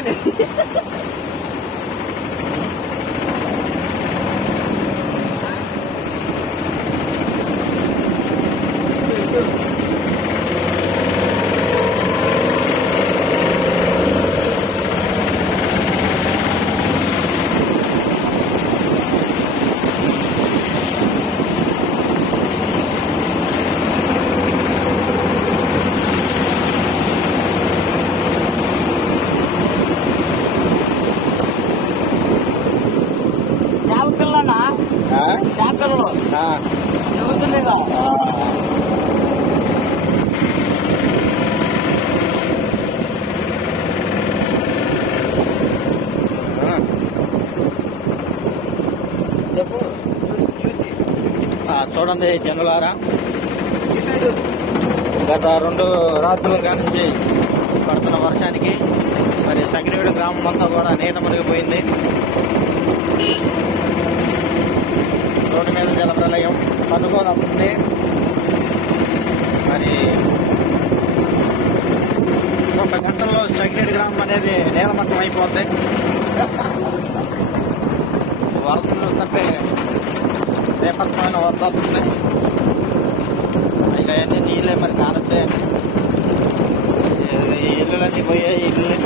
చెప్పండి. చూడండి జనులారా, గత 2 రాత్రుల నుంచి పడుతున్న వర్షానికి మరి సంగిరివీడు గ్రామం అంతా కూడా నీట మునిగిపోయింది. రోడ్డు మీద జల ప్రళయం పనుకోనుంది. మరి 1 గంటల్లో సంగిరివీడు గ్రామం అనేది నీలమట్టం అయిపోద్ది. వరదలు తప్పే రేపమైన వరదలు ఉన్నాయి. ఇక అన్నీ నీళ్ళే మరి కానొస్తే ఇల్లులన్నీ పోయాయి. ఇల్లు